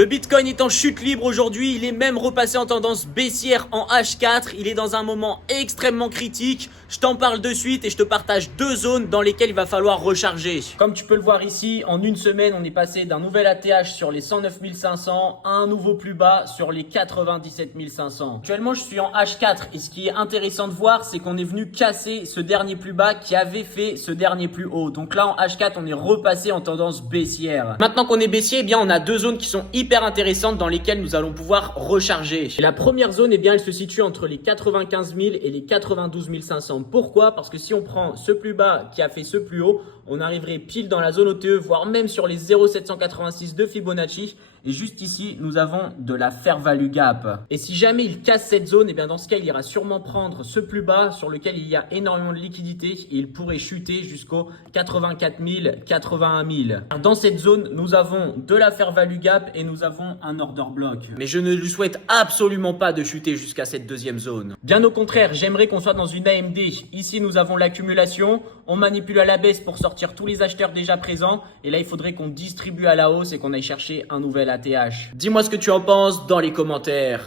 Le Bitcoin est en chute libre aujourd'hui, il est même repassé en tendance baissière en H4, il est dans un moment extrêmement critique. Je t'en parle de suite et je te partage deux zones dans lesquelles il va falloir recharger. Comme tu peux le voir ici, en une semaine, on est passé d'un nouvel ATH sur les 109 500 à un nouveau plus bas sur les 97 500. Actuellement, je suis en H4 et ce qui est intéressant de voir, c'est qu'on est venu casser ce dernier plus bas qui avait fait ce dernier plus haut. Donc là, en H4, on est repassé en tendance baissière. Maintenant qu'on est baissier, eh bien, on a deux zones qui sont hyper intéressantes dans lesquelles nous allons pouvoir recharger. Et la première zone, eh bien, elle se situe entre les 95 000 et les 92 500. Pourquoi? Parce que si on prend ce plus bas qui a fait ce plus haut, on arriverait pile dans la zone OTE, voire même sur les 0,786 de Fibonacci. Et juste ici, nous avons de la fair value gap. Et si jamais il casse cette zone, et bien dans ce cas, il ira sûrement prendre ce plus bas sur lequel il y a énormément de liquidité et il pourrait chuter jusqu'au 84 000, 81 000. Dans cette zone, nous avons de la fair value gap et nous avons un order block. Mais je ne lui souhaite absolument pas de chuter jusqu'à cette deuxième zone. Bien au contraire, j'aimerais qu'on soit dans une AMD. Ici, nous avons l'accumulation. On manipule à la baisse pour sortir tous les acheteurs déjà présents. Et là, il faudrait qu'on distribue à la hausse et qu'on aille chercher un nouvel ATH. Dis-moi ce que tu en penses dans les commentaires.